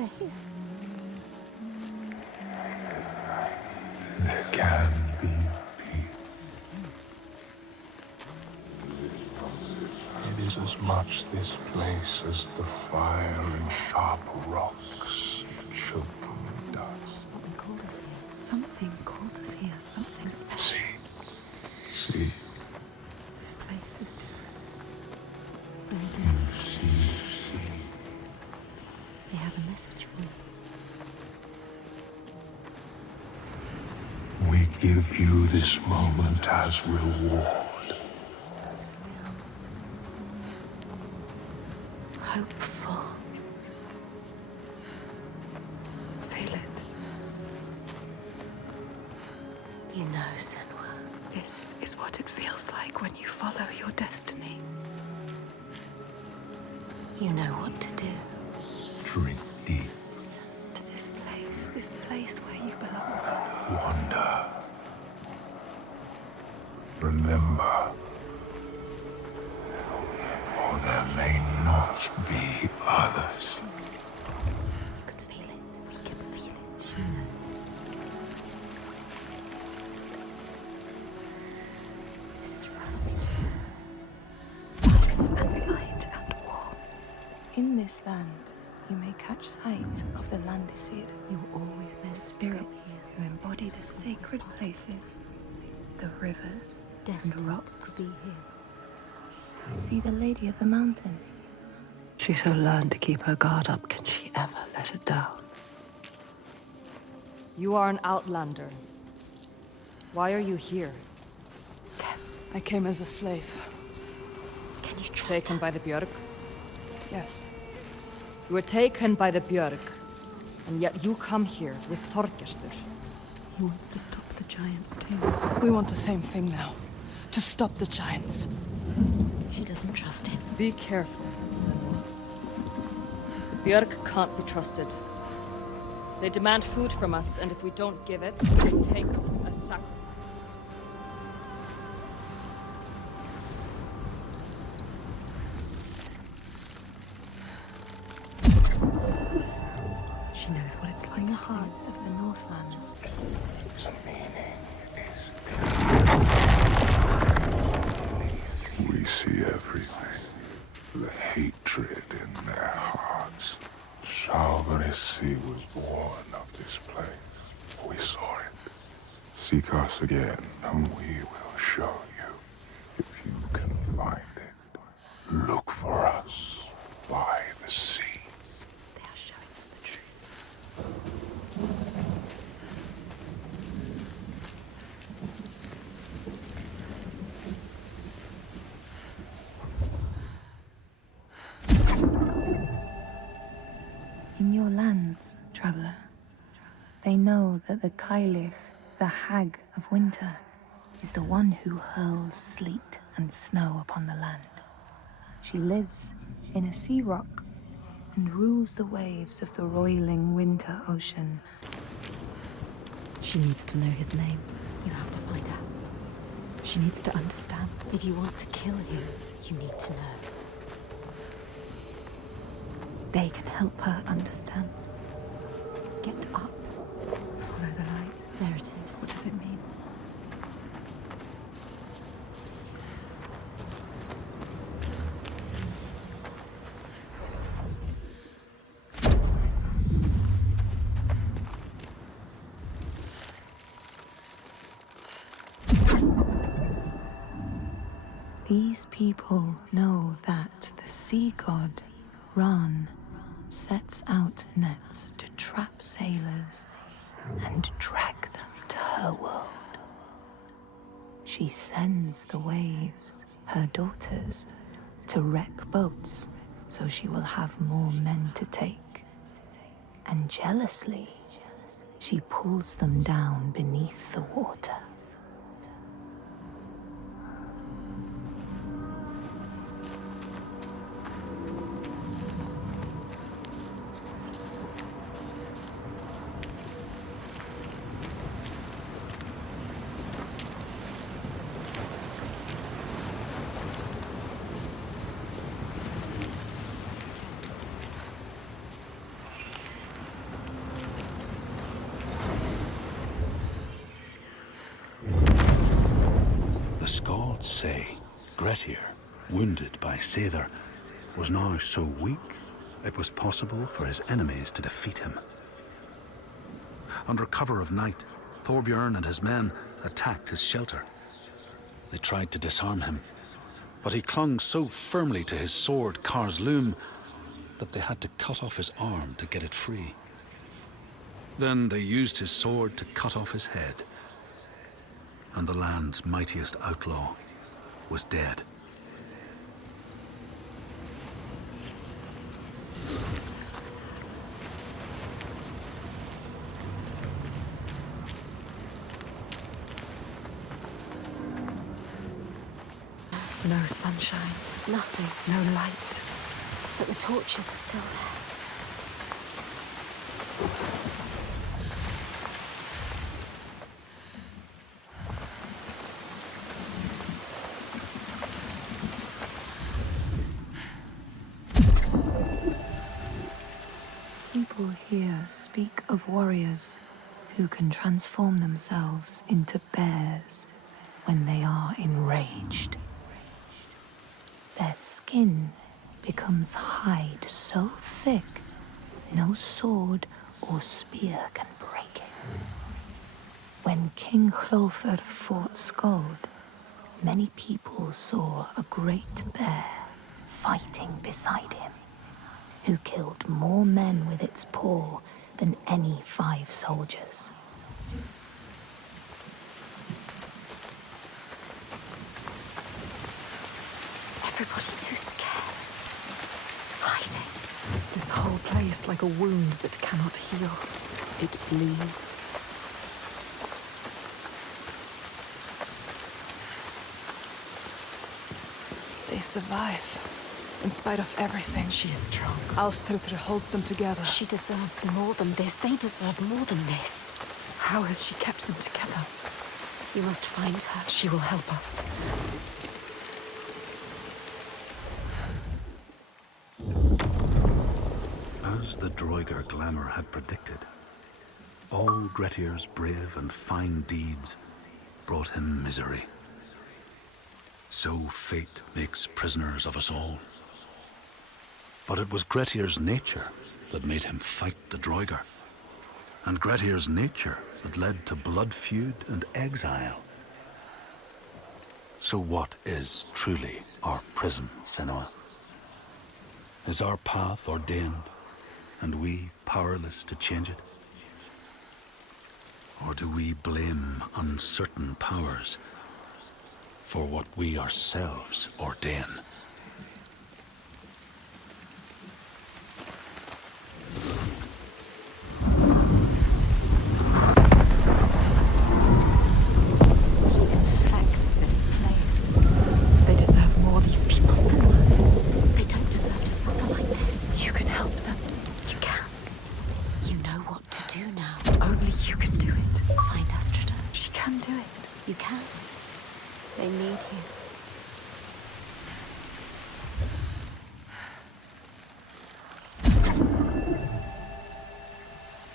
They're here. There can be peace. It is as much this place as the fire and sharp rocks choking dust. Something called us here. Something called us here. Something special. See. This place is different. There is You more. see. They have a message for you. We give you this moment as reward. Hopeful. Feel it. You know, Senua, this is what it feels like when you follow your destiny. You know what to do. Drink deep. Listen to this place where you belong. Wonder. Remember. For there may not be others. You can feel it. We can feel it. She knows. This is right. Life and light and warmth. In this land, you may catch sight of the Landesir, You will always miss spirits who embody the sacred places, the rivers, and destined rocks. to be here. See the Lady of the Mountain. She so learned to keep her guard up. Can she ever let it down? You are an outlander. Why are you here? I came as a slave. Can you trust Taken her? by the Björk? Yes. You were taken by the Björk, and yet you come here with Þorgestur. He wants to stop the giants too. We want the same thing now. To stop the giants. She doesn't trust him. Be careful, Senua. Björk can't be trusted. They demand food from us, and if we don't give it, they take us as sacrifice. She knows what it's like In the to hearts of the Northland, The meaning is we see everything. The hatred in their hearts. Saga was born of this place. We saw it. Seek us again, and we will show you. If you can find it, look for us by the sea. They are showing us the truth. in your lands, traveler, they know that the Caliph, the Hag of Winter, is the one who hurls sleet and snow upon the land. She lives in a sea rock and rules the waves of the roiling winter ocean. She needs to know his name. You have to find out. She needs to understand. If you want to kill him, you need to know. They can help her understand. Get up. Follow the light. There it is. What does it mean? These people know that the sea god, Ran, sets out nets to trap sailors and drag them to her world. She sends the waves, her daughters, to wreck boats so she will have more men to take. And jealously, she pulls them down beneath the water. could say Grettir, wounded by Seidr, was now so weak it was possible for his enemies to defeat him. Under cover of night, Thorbjorn and his men attacked his shelter. They tried to disarm him, but he clung so firmly to his sword, Kar's Loom, that they had to cut off his arm to get it free. Then they used his sword to cut off his head, and the land's mightiest outlaw was dead. No sunshine, Nothing. no light. But the torches are still there. People here speak of warriors who can transform themselves into bears when they are enraged. Their skin becomes hide so thick, no sword or spear can break it. When King Hrolfr fought Skald, many people saw a great bear fighting beside him, who killed more men with its paw than any 5 soldiers. Everybody too scared. Hiding. This whole place like a wound that cannot heal. It bleeds. They survive. In spite of everything. She is strong. Ástríðr holds them together. She deserves more than this. They deserve more than this. How has she kept them together? You must find her. She will help us. As the Droigar glamour had predicted, all Grettir's brave and fine deeds brought him misery. So fate makes prisoners of us all. But it was Grettir's nature that made him fight the Droigar, and Grettir's nature that led to blood feud and exile. So what is truly our prison, Senua? Is our path ordained, and we powerless to change it? Or do we blame uncertain powers for what we ourselves ordain? He infects this place. They deserve more, these people, Senua. They don't deserve to suffer like this. You can help them. You can. You know what to do now. Only you can do it. Find Ástríðr. She can do it. You can. They need you.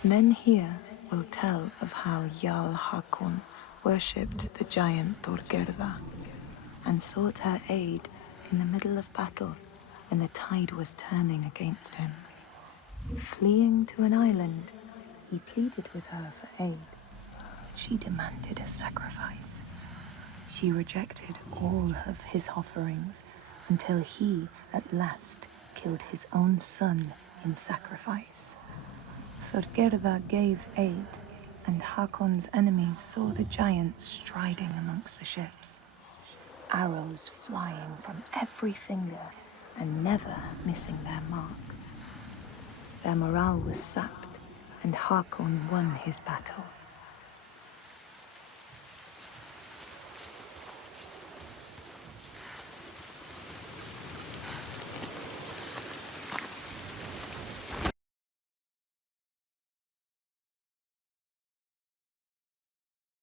Men here will tell of how Jarl Hakon worshipped the giant Thorgerða and sought her aid in the middle of battle when the tide was turning against him. Fleeing to an island, he pleaded with her for aid. She demanded a sacrifice. She rejected all of his offerings until he, at last, killed his own son in sacrifice. Thorgerða gave aid, and Hakon's enemies saw the giants striding amongst the ships, arrows flying from every finger and never missing their mark. Their morale was sapped, and Hakon won his battle.